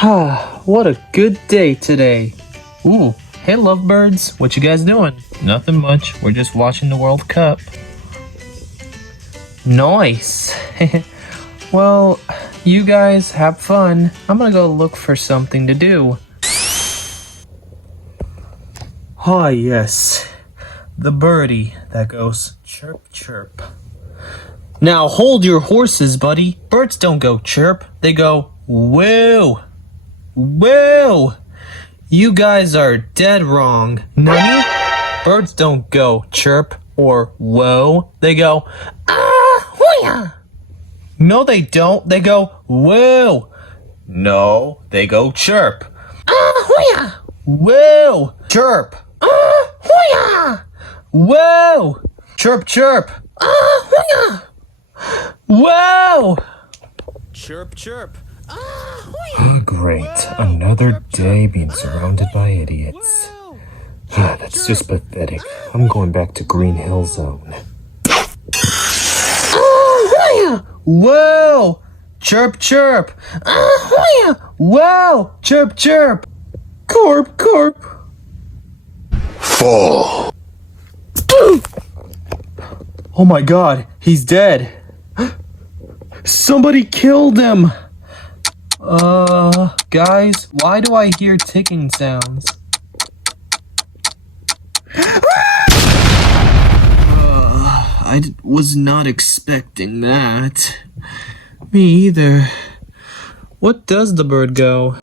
What a good day today. Ooh, hey lovebirds, what you guys doing? Nothing much, we're just watching the World Cup. Nice. Well, you guys have fun. I'm gonna go look for something to do. Ah, yes. The birdie that goes chirp chirp. Now hold your horses, buddy. Birds don't go chirp, they go woo. Woo! You guys are dead wrong. Nani? Birds don't go chirp or whoa. They go hoo-ya. No, they don't. They go woo. No, they go chirp. Hoo-ya. Woo. Chirp. Hoo-ya. Woo. Chirp chirp. Hoo-ya. Woo. Chirp chirp. Great. Another day being surrounded by idiots. That's just pathetic. I'm going back to Green Hill Zone. Whoa! Chirp chirp! Whoa! Chirp chirp! Corp corp! Fall! Oh my god, he's dead! Somebody killed him! Guys, why do I hear ticking sounds? I was not expecting that. Me either. What does the bird go?